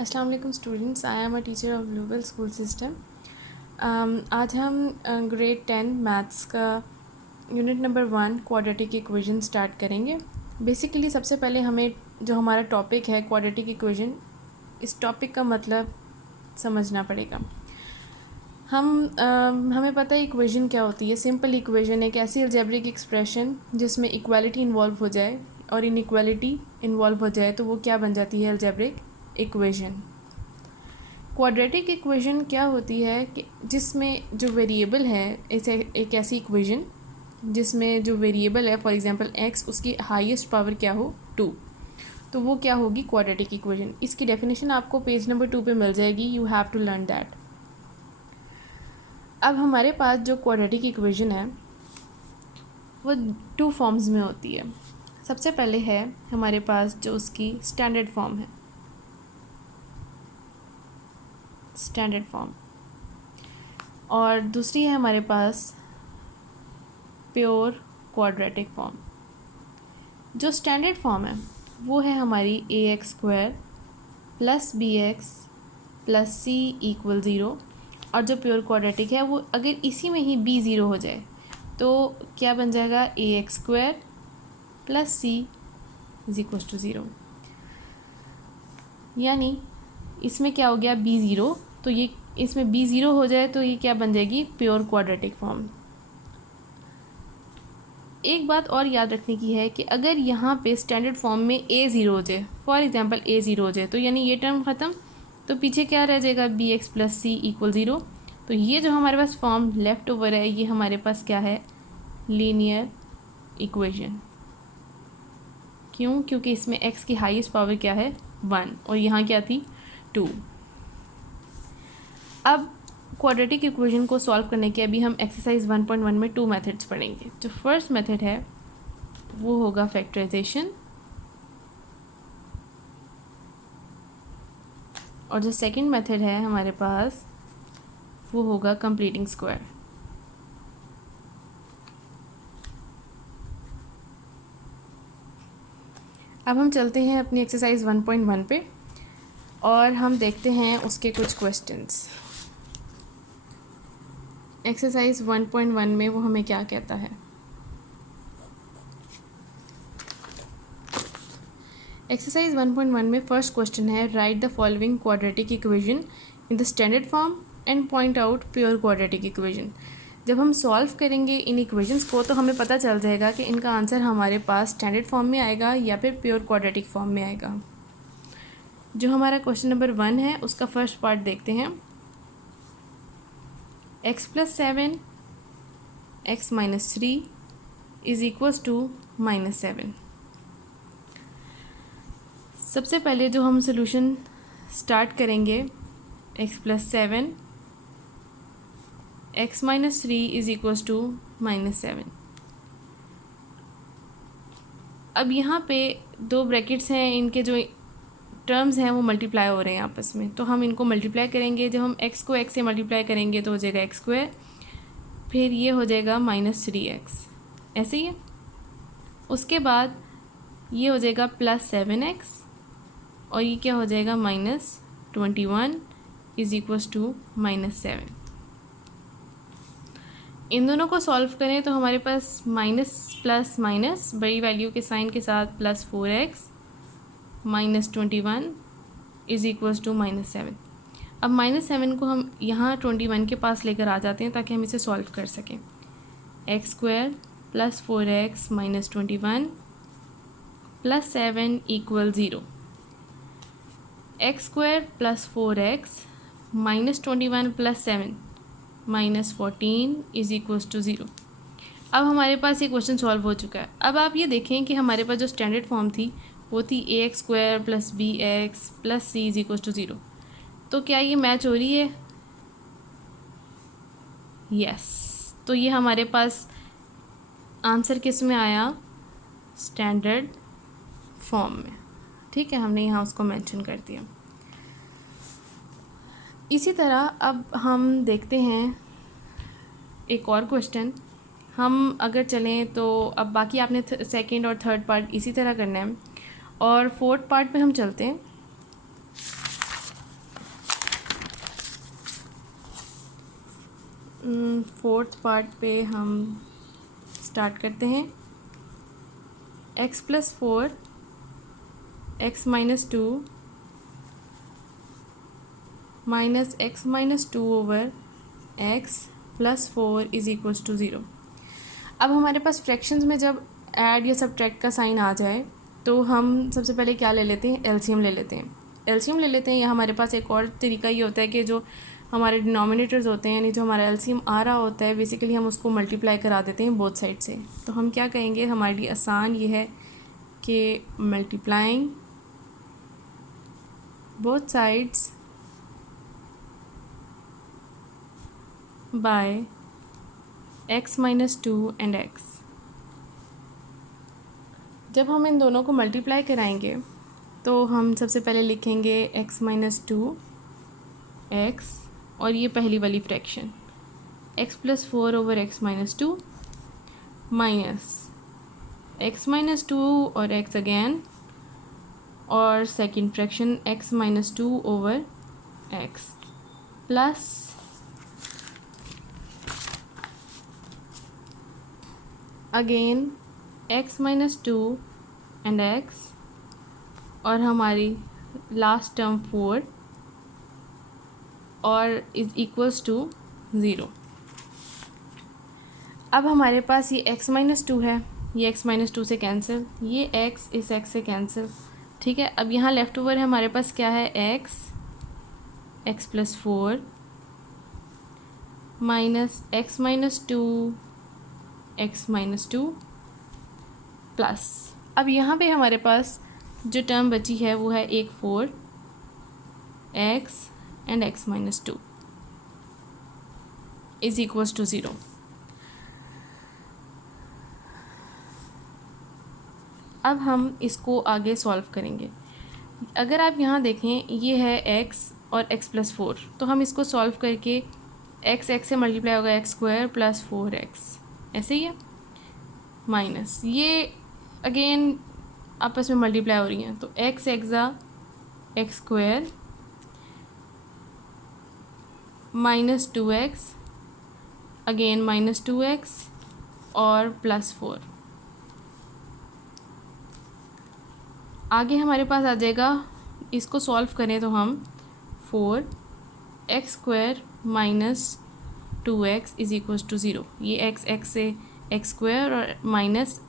अस्सलाम वालेकुम students, I am a teacher of global school system. आज हम ग्रेड 10 मैथ्स का unit number 1 quadratic equation start करेंगे। बेसिकली सबसे पहले हमें जो हमारा टॉपिक है क्वाड्रेटिक इक्वेशन, इस टॉपिक का मतलब समझना पड़ेगा। हमें पता है इक्वेशन क्या होती है। सिंपल इक्वेशन एक ऐसी अलजेब्रिक एक्सप्रेशन जिसमें इक्वालिटी इन्वॉल्व हो जाए और इनइक्वालिटी इन्वॉल्व हो जाए तो वो क्या बन जाती है, अलजेब्रिक इक्वेशन। क्वाड्रेटिक इक्वेशन क्या होती है कि जिसमें जो वेरिएबल है, ऐसे एक ऐसी इक्वेशन जिसमें जो वेरिएबल है, फॉर एग्जांपल x, उसकी हाईएस्ट पावर क्या हो 2, तो वो क्या होगी, क्वाड्रेटिक इक्वेशन। इसकी डेफिनेशन आपको पेज नंबर 2 पे मिल जाएगी। You have to learn that. अब हमारे पास जो क्वाड्रेटिक इक्वेशन है वो 2 फॉर्म्स में होती है। सबसे पहले है हमारे पास जो उसकी स्टैंडर्ड फॉर्म है, स्टैंडर्ड फॉर्म, और दूसरी है हमारे पास प्योर क्वाड्रेटिक फॉर्म। जो स्टैंडर्ड फॉर्म है वो है हमारी ax² + bx + c = 0, और जो प्योर क्वाड्रेटिक है वो अगर इसी में ही b 0 हो जाए तो क्या बन जाएगा, ax² + c = 0। यानी इसमें क्या हो गया, b 0, तो ये इसमें b 0 हो जाए तो ये क्या बन जाएगी, प्योर क्वाड्रेटिक फॉर्म। एक बात और याद रखने की है कि अगर यहाँ पे स्टैंडर्ड फॉर्म में a 0 हो जाए, फॉर एग्जांपल a 0 हो जाए, तो यानी ये टर्म ख़त्म, तो पीछे क्या रह जाएगा, bx + c = 0। तो ये जो हमारे पास फॉर्म लेफ़्ट ओवर है ये हमारे पास क्या है, लीनियर इक्वेशन। क्यों? क्योंकि इसमें x की हाईएस्ट पावर क्या है, 1, और यहाँ क्या थी, 2। अब क्वाड्रेटिक इक्वेशन को सॉल्व करने के अभी हम एक्सरसाइज 1.1 में 2 मेथड्स पढ़ेंगे। जो फर्स्ट मेथड है वो होगा फैक्टराइजेशन, और जो सेकंड मेथड है हमारे पास वो होगा कंप्लीटिंग स्क्वायर। अब हम चलते हैं अपनी एक्सरसाइज 1.1 पे और हम देखते हैं उसके कुछ क्वेश्चंस। एक्सरसाइज 1.1 में वो हमें क्या कहता है। एक्सरसाइज 1.1 में फर्स्ट क्वेश्चन है, right the following quadratic equation in the standard form and point out pure quadratic equation. जब हम सॉल्व करेंगे इन इक्वेशंस को तो हमें पता चल जाएगा कि इनका आंसर हमारे पास स्टैंडर्ड फॉर्म में आएगा या फिर प्योर क्वाड्रेटिक फॉर्म में आएगा। जो हमारा क्वेश्चन नंबर 1 है उसका फर्स्ट पार्ट देखते हैं। x + 7 x - 3 = -7। सबसे पहले जो हम सॉल्यूशन स्टार्ट करेंगे, x + 7 x - 3 = -7। अब यहाँ पे 2 ब्रैकेट्स हैं, इनके जो टर्म्स हैं वो मल्टीप्लाई हो रहे हैं आपस में, तो हम इनको मल्टीप्लाई करेंगे। जब हम x को x से मल्टीप्लाई करेंगे तो हो जाएगा x², फिर ये हो जाएगा -3x, ऐसे ही है। उसके बाद ये हो जाएगा +7x, और ये क्या हो जाएगा, -21 = -7। इन दोनों को सॉल्व करें तो हमारे पास माइनस प्लस माइनस बड़ी वैल्यू के साइन के साथ +4x -21 = -7। अब -7 को हम यहाँ 21 के पास लेकर आ जाते हैं ताकि हम इसे सॉल्व कर सकें। x² + 4x - 21 + 7 = 0। x² + 4x - 21 + 7 -14 = 0। अब हमारे पास ये क्वेश्चन सॉल्व हो चुका है। अब आप ये देखें कि हमारे पास जो स्टैंडर्ड फॉर्म थी वो थी ax² + bx + c = 0। तो क्या ये मैच हो रही है? यस। तो ये हमारे पास आंसर किस में आया, स्टैंडर्ड फॉर्म में। ठीक है, हमने यहाँ उसको मेंशन कर दिया। इसी तरह अब हम देखते हैं एक और क्वेश्चन। हम अगर चलें तो अब बाकी आपने सेकंड और थर्ड पार्ट इसी तरह करना है, और फोर्थ पार्ट पे हम चलते हैं। फोर्थ पार्ट पे हम स्टार्ट करते हैं। x+4 x-2 minus x-2 over x+4 is equals to 0। अब हमारे पास फ्रैक्शंस में जब ऐड या सब्ट्रैक्ट का साइन आ जाए तो हम सबसे पहले क्या ले लेते हैं, एलसीएम ले लेते हैं। एलसीएम ले लेते हैं या हमारे पास एक और तरीका ये होता है कि जो हमारे डिनोमिनेटर्स होते हैं यानी जो हमारा एलसीएम आ रहा होता है बेसिकली हम उसको मल्टीप्लाई करा देते हैं बोथ साइड से। तो हम क्या कहेंगे, हमारे लिए आसान ये है कि multiplying both sides by x-2 and x। जब हम इन दोनों को मल्टीप्लाई कराएंगे तो हम सबसे पहले लिखेंगे x-2 x और ये पहली वाली fraction x+4 over x-2 minus x-2 और x अगेन और second fraction x-2 over x plus again x-2 and x और हमारी लास्ट टर्म 4 और इज़ इक्वल्स टू 0। अब हमारे पास ये x-2 है, ये x-2 से कैंसिल, ये x इस x से कैंसिल, ठीक है। अब यहाँ लेफ़्ट ओवर है हमारे पास क्या है, x+4 minus x-2 x-2 plus अब यहाँ पे हमारे पास जो टर्म बची है वो है एक 4 x and x-2 is equals to 0। अब हम इसको आगे सॉल्व करेंगे। अगर आप यहाँ देखें ये है x और x+4 तो हम इसको सॉल्व करके x से मल्टीप्लाई होगा x² प्लस 4x ऐसे ही है, माइनस ये अगेन आपस में मल्टीप्लाई हो रही हैं तो x x² minus 2x again minus 2x और प्लस 4। आगे हमारे पास आ जाएगा, इसको सॉल्व करें तो हम 4x² minus 2x is equals to 0। ये x से x² और माइनस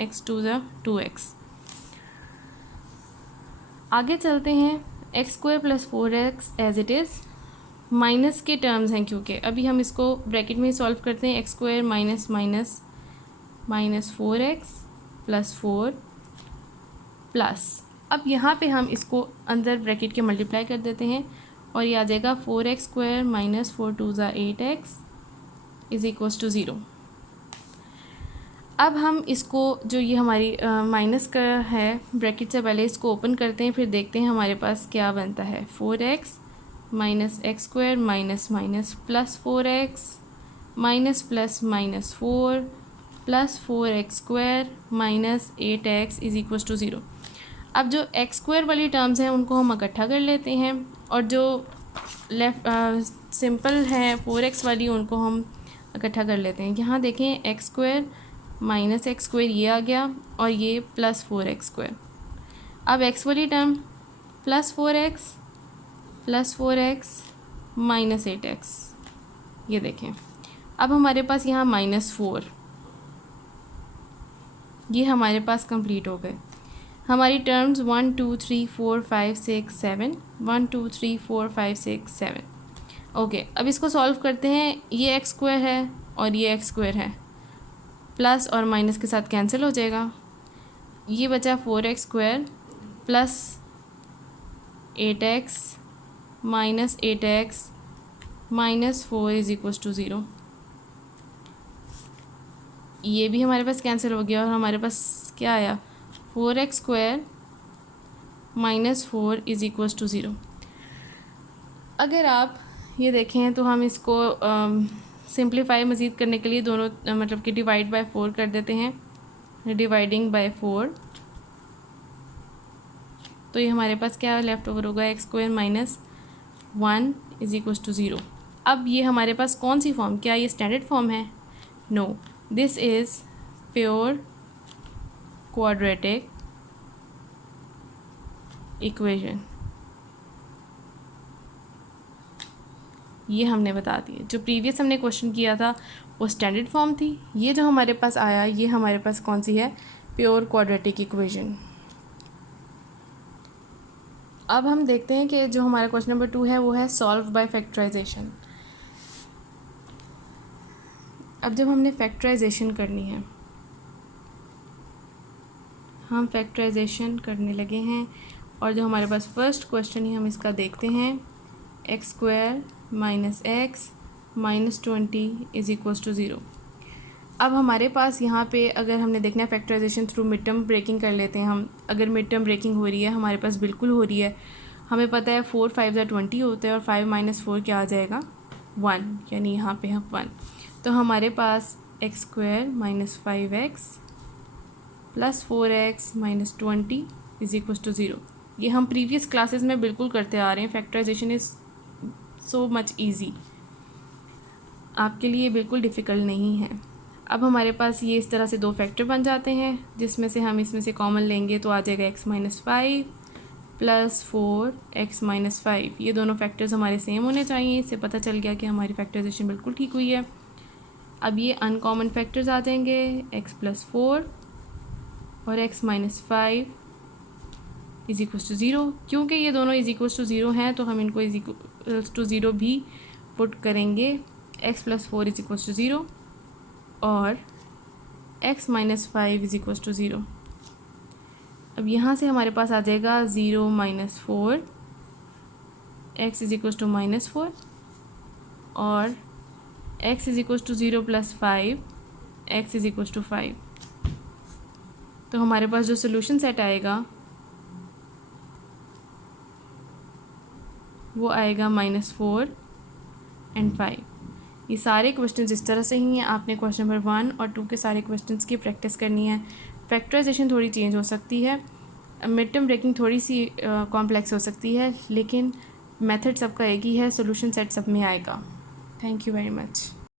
x2 2x। आगे चलते हैं, x² plus 4x as it is minus के टर्म्स हैं क्योंकि अभी हम इसको ब्रैकेट में सॉल्व करते हैं। x² minus minus minus 4x plus 4 plus अब यहाँ पे हम इसको अंदर ब्रैकेट के मल्टीप्लाई कर देते हैं और ये आ जाएगा 4x² minus 4 2 8x is equals to 0। अब हम इसको जो ये हमारी माइनस का है ब्रैकेट से पहले इसको ओपन करते हैं, फिर देखते हैं हमारे पास क्या बनता है। 4x minus x² minus minus plus 4x minus plus minus 4 plus 4x² minus 8x is equals to 0। अब जो x² वाली टर्म्स हैं उनको हम इकट्ठा कर लेते हैं और जो लेफ्ट सिंपल है 4x वाली उनको हम इकट्ठा कर लेते हैं। यहाँ देखें x² माइनस x² ये आ गया और ये प्लस 4x²। अब x वाली term plus 4x minus 8x, ये देखें। अब हमारे पास यहाँ -4 ये हमारे पास कंप्लीट हो गए। हमारी टर्म्स 1 2 3 4 5 6 7 1 2 3 4 5 6 7 ओके। अब इसको सॉल्व करते हैं। ये x² है और ये x² है, प्लस और माइनस के साथ कैंसिल हो जाएगा। ये बचा 4x² plus 8x minus 8x minus 4 is equals to 0। ये भी हमारे पास कैंसिल हो गया और हमारे पास क्या आया, 4x² minus 4 is equals to 0। अगर आप ये देखें तो हम इसको सिंप्लीफाई मज़ीद करने के लिए दोनों मतलब कि डिवाइड बाय 4 कर देते हैं। डिवाइडिंग बाय 4 तो ये हमारे पास क्या लेफ़्ट ओवर होगा, x² minus 1 is equals to 0। अब ये हमारे पास कौन सी फॉर्म, क्या ये स्टैंडर्ड फॉर्म है? No, this is pure quadratic equation. ये हमने बता दिया। जो प्रीवियस हमने क्वेश्चन किया था वो स्टैंडर्ड फॉर्म थी, ये जो हमारे पास आया ये हमारे पास कौन सी है? Pure quadratic equation. अब हम देखते हैं कि जो हमारा क्वेश्चन नंबर 2 है वो है सॉल्व बाय फैक्टराइजेशन। अब जब हमने फैक्टराइजेशन करनी है, हम फैक्टराइजेशन करने लगे हैं और जो हमारे पास फर्स्ट क्वेश्चन है हम इसका देखते हैं। X square minus x minus 20 is equals to 0। अब हमारे पास यहाँ पे अगर हमने देखना है factorization through mid term breaking कर लेते हैं हम। अगर मिड टर्म ब्रेकिंग हो रही है, हमारे पास बिल्कुल हो रही है, हमें पता है 4 5 20 होता है और 5 माइनस 4 क्या आ जाएगा? 1, यानी यहाँ पे हम 1। तो हमारे पास x square minus 5x plus 4x minus 20 is equals to 0। ये हम प्रीवियस क्लासेस में बिल्कुल करते आ रहे हैं। Factorization is so much easy, आपके लिए बिल्कुल डिफ़िकल्ट नहीं है। अब हमारे पास ये इस तरह से दो फैक्टर बन जाते हैं, जिसमें से हम इसमें से कॉमन लेंगे तो आ जाएगा x minus 5 plus 4x minus 5। ये दोनों फैक्टर्स हमारे सेम होने चाहिए। इससे पता चल गया कि हमारी फैक्टराइजेशन बिल्कुल ठीक हुई है। अब ये अनकॉमन फैक्टर्स आ जाएंगे, x प्लस 4 और x minus 5 is equals to 0। क्योंकि ये दोनों इज़ इक्वल्स टू 0 हैं तो हम इनको इज़ इक्वल्स टू 0 भी पुट करेंगे। x plus 4 is equals to 0 और x minus 5 is equals to 0। अब यहाँ से हमारे पास आ जाएगा 0 minus 4, x is equals to minus 4 और x is equals to 0 plus 5, x is equals to 5। तो हमारे पास जो सोल्यूशन सेट आएगा वो आएगा -4 एंड 5। ये सारे क्वेश्चंस इस तरह से ही हैं। आपने क्वेश्चन नंबर 1 और 2 के सारे क्वेश्चंस की प्रैक्टिस करनी है। फैक्टराइजेशन थोड़ी चेंज हो सकती है, मिड टर्म ब्रेकिंग थोड़ी सी कॉम्प्लेक्स हो सकती है, लेकिन मेथड सबका एक ही है, सोल्यूशन सेट सब में आएगा। Thank you very much.